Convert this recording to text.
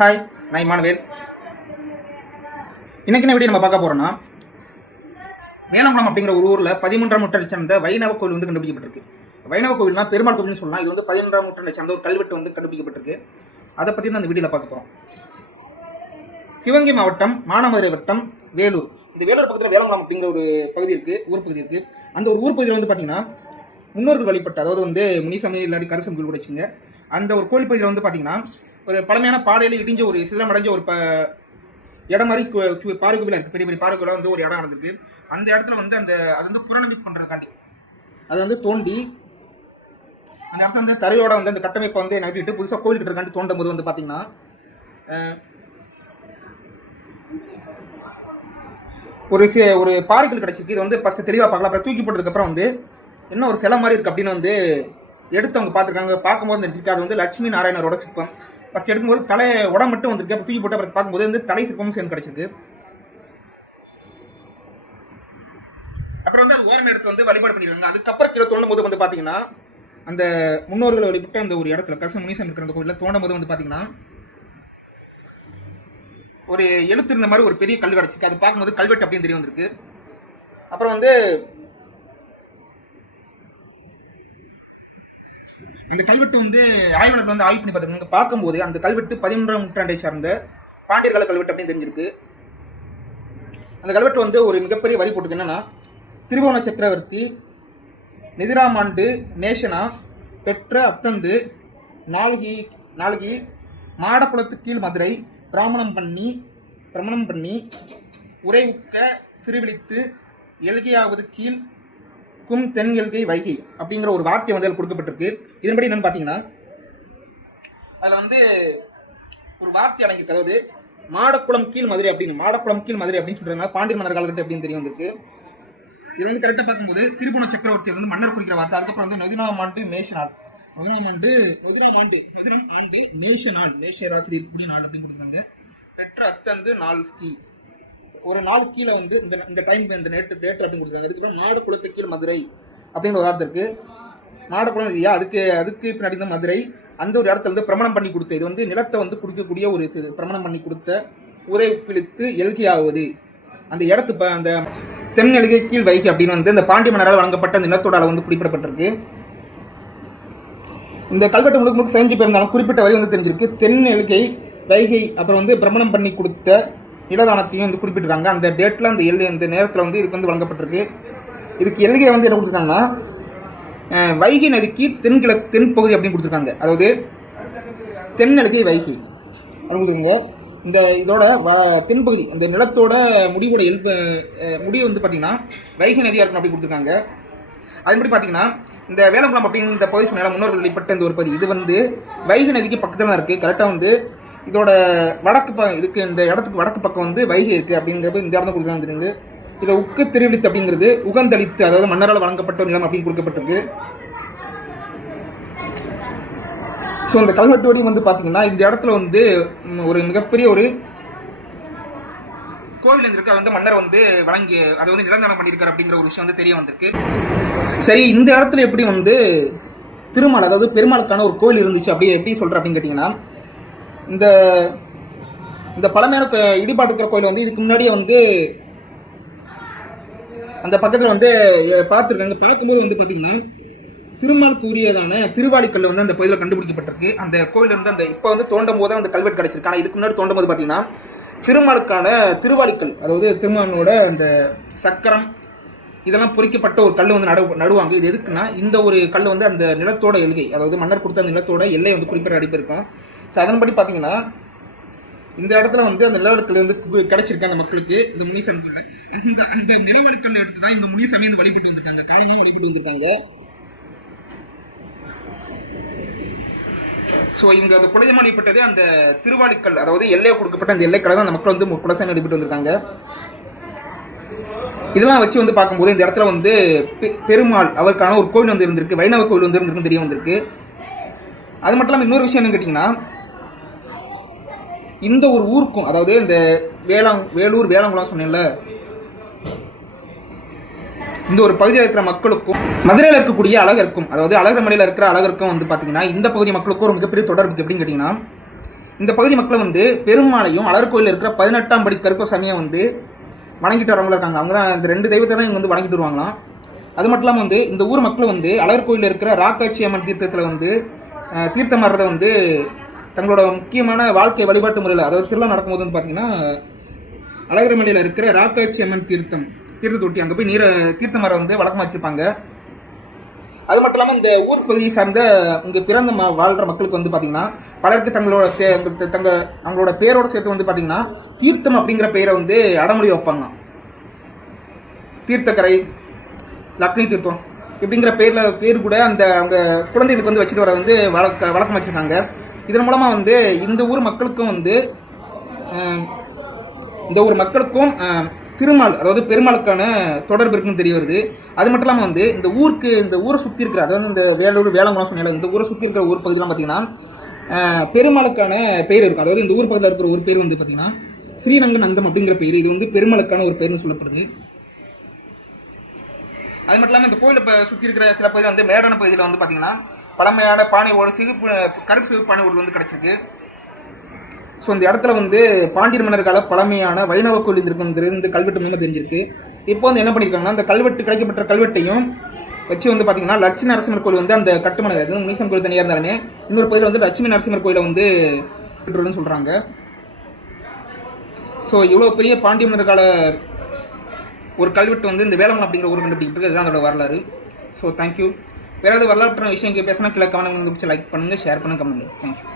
Hi நான் Emmanuel இன்னைக்கு என்ன வீடியோ நம்ம பார்க்க போகிறோம்னா மேலங்குளம் அப்படிங்கிற ஒரு ஊரில் பதிமூன்றாம் நூற்றாண்டு சேர்ந்த வைணவ கோவில் வந்து கண்டுபிடிக்கப்பட்டிருக்கு. வைணவ கோவில்னா பெருமாள் கோவில்னு சொல்லலாம். இது வந்து பதினொன்றாம் நூற்றாண்டு சேர்ந்த ஒரு கல்வெட்டு வந்து கண்டுபிடிக்கப்பட்டிருக்கு. அதை பற்றி தான் அந்த வீடியோவில் பார்க்க போகிறோம் சிவகங்கை மாவட்டம் மானாமதுரை வட்டம் வேலூர். இந்த வேலூர் பக்கத்தில் வேளாங்குளம் அப்படிங்கிற ஒரு பகுதி இருக்குது ஊர் பகுதி இருக்குது அந்த ஒரு ஊர் பகுதியில் வந்து பார்த்தீங்கன்னா முன்னோர்கள் வழிபட்ட அதாவது வந்து முனிசாமி இல்லாட்டி கருசம் கோயில் கூட வச்சுங்க அந்த ஒரு கோயில் பகுதியில் வந்து பார்த்தீங்கன்னா ஒரு பழமையான பாடையில் இடிஞ்ச ஒரு சிதிலம் அடைஞ்ச ஒரு இடம் மாதிரி கு- பாறை கோவிலாக இருக்குது பெரிய பெரிய பாறை கோவிலாக வந்து ஒரு இடம் நடந்திருக்கு. அந்த இடத்துல வந்து அந்த அது வந்து புறநம்பி பண்ணுறதுக்காண்டி அது வந்து தோண்டி அந்த இடத்துல வந்து தரையோட வந்து அந்த கட்டமைப்பை வந்து நம்பிட்டு புதுசாக கோவில் கட்டுறதுக்காண்டி தோண்டும் போது வந்து பார்த்தீங்கன்னா ஒரு சி ஒரு பாறைகள் கிடச்சிருக்கு. இது வந்து ஃபஸ்ட்டு தெளிவாக பார்க்கலாம். அப்புறம் தூக்கி போட்டதுக்கப்புறம் வந்து என்ன ஒரு சிலை மாதிரி இருக்குது அப்படின்னு வந்து எடுத்து அவங்க பார்த்துருக்காங்க. பார்க்கும்போது தெரிஞ்சிருக்கு அது வந்து லட்சுமி நாராயணரோட சிற்பம். ஃபஸ்ட் எடுக்கும்போது தலை உடம்பு மட்டும் வந்திருக்கு. அப்போ தூக்கி போட்டு அப்புறம் பார்க்கும்போது வந்து தலை சிற்பமும் சேர்ந்து கிடச்சிருக்கு. அப்புறம் வந்து அது ஓரம் எடுத்து வந்து வழிபாடு பண்ணிடுவாங்க அதுக்கப்புறம் கீழே தோண்டும் போது வந்து பார்த்தீங்கன்னா அந்த முன்னோர்கள் வழிபட்ட அந்த ஒரு இடத்துல கச முனிசம் இருக்கிற அந்த கோயிலில் தோண்டும் போது வந்து பார்த்தீங்கன்னா ஒரு எழுத்து இருந்த மாதிரி ஒரு பெரிய கல் கிடச்சிருக்கு. அது பார்க்கும்போது கல்வெட்டு அப்படின்னு தெரிய வந்திருக்கு. அப்புறம் வந்து அந்த கல்வெட்டு வந்து ஆய்வாளர்கள் வந்து ஆய்வு பண்ணி பார்த்துருக்காங்க பார்க்கும்போது அந்த கல்வெட்டு பதிமூன்றாம் நூற்றாண்டை சார்ந்த பாண்டியர் கால கல்வெட்டு அப்படின்னு தெரிஞ்சிருக்கு. அந்த கல்வெட்டு வந்து ஒரு மிகப்பெரிய வரி போட்டுக்கு என்னன்னா திருபுவன சக்கரவர்த்தி நிதிராமாண்டு நேஷனா பெற்ற அத்தந்து நாளிகி நாளிகி மாடக்குளத்து கீழ் மதுரை பிராமணம் பண்ணி பிரமணம் பண்ணி உரைவுக்க திருவிழித்து எழுகியாவது கீழ் கும் தென்கெல்கை வைகை அப்படிங்கிற ஒரு வார்த்தை வந்து அதில் கொடுக்கப்பட்டிருக்கு. இதன்படி என்னன்னு பார்த்தீங்கன்னா அதில் வந்து ஒரு வார்த்தை அடங்கியிருக்கு. அதாவது மாடக்குளம் கீழ் மதுரை அப்படின்னு மாடக்குளம் கீழ் மதுரை அப்படின்னு சொல்றாங்க. பாண்டிய மன்னர் காலகட்டம் அப்படின்னு தெரிய வந்திருக்கு. இது வந்து கரெக்டாக பார்க்கும்போது திருப்புண சக்கரவர்த்தி வந்து மன்னர் குறிக்கிற வார்த்தை. அதுக்கப்புறம் வந்து நொதினாம் ஆண்டு மேஷ நாள். நொதினாம் ஆண்டு நொதினாம் ஆண்டு நொதினாம் ஆண்டு மேஷ நாள். மேஷ ராசியில் இருக்கக்கூடிய நாள் அப்படின்னு கொடுக்குறாங்க. பெற்ற அத்தந்து நாள் ஸ்கீ ஒரு நாள் கீழே வந்து இந்த இந்த டைம் இந்த நேற்று டேட் அப்படின்னு கொடுத்துருக்காங்க. அதுக்கப்புறம் மாடு குளத்து கீழ் மதுரை அப்படின்னு ஒரு வார்த்தை இருக்கு. மாடக்குளம் இல்லையா அதுக்கு அதுக்கு பின்னாடி தான் மதுரை. அந்த ஒரு இடத்துல வந்து பிரமணம் பண்ணி கொடுத்த இது வந்து நிலத்தை வந்து குடிக்கக்கூடிய ஒரு பிரமணம் பண்ணி கொடுத்த உரை பிழித்து எழுகி ஆகுவது அந்த இடத்து இப்போ அந்த தென் கீழ் வைகை அப்படின்னு வந்து இந்த பாண்டிய மன்னரால் வழங்கப்பட்ட அந்த நிலத்தோட அளவு வந்து குறிப்பிடப்பட்டிருக்கு. இந்த கல்வெட்டு முழுக்க முழுக்க செஞ்சு போயிருந்தாலும் குறிப்பிட்ட வரி வந்து தெரிஞ்சிருக்கு. தென் எல்கை வைகை அப்புறம் வந்து பிரமணம் பண்ணி கொடுத்த நிலதானத்தையும் வந்து குறிப்பிட்டிருக்காங்க. அந்த டேட்டில் அந்த எல்லை அந்த நேரத்தில் வந்து இதுக்கு வந்து வழங்கப்பட்டிருக்கு. இதுக்கு எல்கையை வந்து என்ன கொடுத்துருக்காங்கன்னா வைகை நதிக்கு தென்கிழக்கு தென்பகுதி அப்படின்னு கொடுத்துருக்காங்க. அதாவது தென்னெழுகை வைகை. அப்படின்னு கொடுத்துருங்க இந்த இதோட வ- தென்பகுதி அந்த நிலத்தோட முடிவோட எல்ப முடிவு வந்து பார்த்திங்கன்னா வைகை நதியாக இருக்கணும் அப்படி கொடுத்துருக்காங்க. அதன்படி பார்த்தீங்கன்னா இந்த வேலங்குளம் அப்படிங்கிற இந்த பகுதி மேலே முன்னோர்கள் வெளிப்பட்ட இந்த ஒரு பகுதி. இது வந்து வைகை நதிக்கு பக்கத்தில் தான் இருக்குது கரெக்டாக வந்து இதோட வடக்கு ப இதுக்கு இந்த இடத்துக்கு வடக்கு பக்கம் வந்து வைகை இருக்குது அப்படிங்கிறது இந்த இடம் கொடுக்குறாங்க தெரியுது இதை உக்கு திருவிழித்து அப்படிங்கிறது உகந்தளித்து அதாவது மன்னரால் வழங்கப்பட்ட ஒரு நிலம் அப்படின்னு கொடுக்கப்பட்டிருக்கு. ஸோ இந்த கல்வெட்டு வந்து பார்த்தீங்கன்னா இந்த இடத்துல வந்து ஒரு மிகப்பெரிய ஒரு கோவில் இருந்திருக்கு அது வந்து மன்னர் வந்து வழங்கி அதை வந்து நிரந்தரம் பண்ணியிருக்காரு அப்படிங்கிற ஒரு விஷயம் வந்து தெரிய வந்திருக்கு. சரி இந்த இடத்துல எப்படி வந்து திருமால் அதாவது பெருமாளுக்கான ஒரு கோவில் இருந்துச்சு அப்படி எப்படி சொல்ற அப்படின்னு கேட்டிங்கன்னா இந்த இந்த பழமையான இடிபாட்டுக்கிற இடிபாட்டு இருக்கிற கோயில் வந்து இதுக்கு முன்னாடியே வந்து அந்த பக்கத்தில் வந்து பார்த்துருக்காங்க. பார்க்கும்போது வந்து பார்த்தீங்கன்னா திருமாலுக்கு உரியதான திருவாடிக்கல் வந்து அந்த பகுதியில் கண்டுபிடிக்கப்பட்டிருக்கு. அந்த கோயில் இருந்து அந்த இப்போ வந்து தோண்டும் போது அந்த கல்வெட்டு கிடச்சிருக்கு. ஆனால் இதுக்கு முன்னாடி தோண்டும் போது பார்த்தீங்கன்னா திருமாலுக்கான திருவாடிக்கல் அதாவது திருமாலோட அந்த சக்கரம் இதெல்லாம் பொறிக்கப்பட்ட ஒரு கல் வந்து நடு நடுவாங்க. இது எதுக்குன்னா இந்த ஒரு கல் வந்து அந்த நிலத்தோட எல்கை அதாவது மன்னர் கொடுத்த அந்த நிலத்தோட எல்லை வந்து குறிப்பிட்ட அடிப்பு இருக்கும். ஸோ அதன்படி பார்த்தீங்கன்னா இந்த இடத்துல வந்து அந்த நிலவரக்கல் வந்து கிடைச்சிருக்கு அந்த மக்களுக்கு இந்த முனிசாமிக்குள்ள அந்த அந்த நிலவரக்கல் எடுத்து தான் இந்த முனிசாமி வந்து வழிபட்டு வந்திருக்காங்க. காலமாக வழிபட்டு வந்திருக்காங்க. ஸோ இவங்க அந்த குலதெய்வம் வழிபட்டது அந்த திருவாடுக்கல் அதாவது எல்லையை கொடுக்கப்பட்ட அந்த எல்லைக்கலை தான் அந்த மக்கள் வந்து குலசாமி வழிபட்டு வந்திருக்காங்க. இதெல்லாம் வச்சு வந்து பார்க்கும்போது இந்த இடத்துல வந்து பெ- பெருமாள் அவருக்கான ஒரு கோவில் வந்து இருந்திருக்கு. வைணவ கோவில் வந்து இருந்திருக்கு தெரிய வந்திருக்கு. அது மட்டும் இல்லாமல் இன்னொரு விஷயம் என்னன்னு கேட்டிங்கன்னா இந்த ஒரு ஊருக்கும் அதாவது இந்த வேளாங் வேலூர் வேளாங்குளம் சொன்னேன்ல இந்த ஒரு பகுதியில் இருக்கிற மக்களுக்கும் மதுரையில் இருக்கக்கூடிய அழகருக்கும் அதாவது அழகர் மலையில் இருக்கிற அழகருக்கும் வந்து பார்த்தீங்கன்னா இந்த பகுதி மக்களுக்கும் ஒரு மிகப்பெரிய தொடர்பு எப்படின்னு கேட்டிங்கன்னா இந்த பகுதி மக்கள் வந்து பெருமாளையும் அழகர் கோயிலில் இருக்கிற பதினெட்டாம் படி கருப்பசாமியை வந்து வணங்கிட்டு வரவங்கள இருக்காங்க. அவங்க தான் இந்த ரெண்டு தெய்வத்தை தான் இவங்க வந்து வணங்கிட்டு வருவாங்களாம். அது மட்டும் இல்லாமல் வந்து இந்த ஊர் மக்கள் வந்து அழகர் கோயிலில் இருக்கிற ராக்காட்சி அம்மன் தீர்த்தத்தில் வந்து தீர்த்தம் ஆடுறத வந்து தங்களோட முக்கியமான வாழ்க்கை வழிபாட்டு முறையில் அதாவது திருவிழா நடக்கும்போது வந்து பார்த்தீங்கன்னா அழகிரமலையில் இருக்கிற ராக்காட்சி அம்மன் தீர்த்தம் தீர்த்த தொட்டி அங்கே போய் நீரை தீர்த்த மரம் வந்து வழக்கமாக வச்சுருப்பாங்க. அது மட்டும் இல்லாமல் இந்த ஊர் பகுதியை சார்ந்த இங்கே பிறந்த ம வாழ்கிற மக்களுக்கு வந்து பார்த்திங்கன்னா பலருக்கு தங்களோட தே- தங்க அவங்களோட பேரோடு சேர்த்து வந்து பார்த்திங்கன்னா தீர்த்தம் அப்படிங்கிற பெயரை வந்து அடமொழி வைப்பாங்க. தீர்த்தக்கரை லக்னி தீர்த்தம் இப்படிங்கிற பேரில் பேர் கூட அந்த அவங்க குழந்தைகளுக்கு வந்து வச்சுட்டு வர வந்து வழக்க வழக்கம் வச்சுருக்காங்க. இதன் மூலமாக வந்து இந்த ஊர் மக்களுக்கும் வந்து இந்த ஊர் மக்களுக்கும் திருமால் அதாவது பெருமாளுக்கான தொடர்பு இருக்குன்னு தெரிய வருது. அது மட்டும் இல்லாமல் வந்து இந்த ஊருக்கு இந்த ஊரை சுற்றி இருக்கிற அதாவது இந்த வேலூர் வேளாங்குளம் சொன்னால இந்த ஊரை சுற்றி இருக்கிற ஊர் பகுதியெலாம் பார்த்தீங்கன்னா பெருமாளுக்கான பேர் இருக்கும் அதாவது இந்த ஊர் பகுதியில் இருக்கிற ஒரு பேர் வந்து பார்த்தீங்கன்னா ஸ்ரீரங்க நந்தம் அப்படிங்கிற பேர். இது வந்து பெருமாளுக்கான ஒரு பேர்னு சொல்லப்படுது. அது மட்டும் இல்லாமல் இந்த கோயிலை இப்போ சுற்றி இருக்கிற சில பகுதி வந்து மேடான பகுதியில் வந்து பார்த்தீங்கன்னா பழமையான பானை ஓடு சிகப்பு கருப்பு சிவப்பு பானை ஒரு வந்து கிடச்சிருக்கு. ஸோ இந்த இடத்துல வந்து பாண்டியர் மன்னர்கால பழமையான வைணவ கோயில் இருக்குங்கிறது இந்த கல்வெட்டு மூலமாக தெரிஞ்சிருக்கு. இப்போ வந்து என்ன பண்ணியிருக்காங்கன்னா அந்த கல்வெட்டு கிடைக்கப்பட்ட கல்வெட்டையும் வச்சு வந்து பார்த்தீங்கன்னா லட்சுமி நரசிம்மர் கோயில் வந்து அந்த கட்டுமனை அது முனிசம் கோயில் தனியாக இருந்தாலுமே இன்னொரு பகுதியில் வந்து லட்சுமி நரசிம்மர் கோயிலை வந்து கட்டுறதுன்னு சொல்கிறாங்க ஸோ இவ்வளோ பெரிய பாண்டிய மன்னர்கால ஒரு கல்வெட்டு வந்து இந்த வேளாண் அப்படிங்கிற ஊர் கண்டுபிடிக்கிட்டு இருக்கு. இதுதான் அதோட வரலாறு. ஸோ தேங்க்யூ வேறு ஏதாவது வரலாற்று விஷயம் இங்கே பேசினா கீழே கமெண்ட் லைக் பண்ணுங்கள் ஷேர் பண்ணுங்கள் கமெண்ட் தேங்க்யூ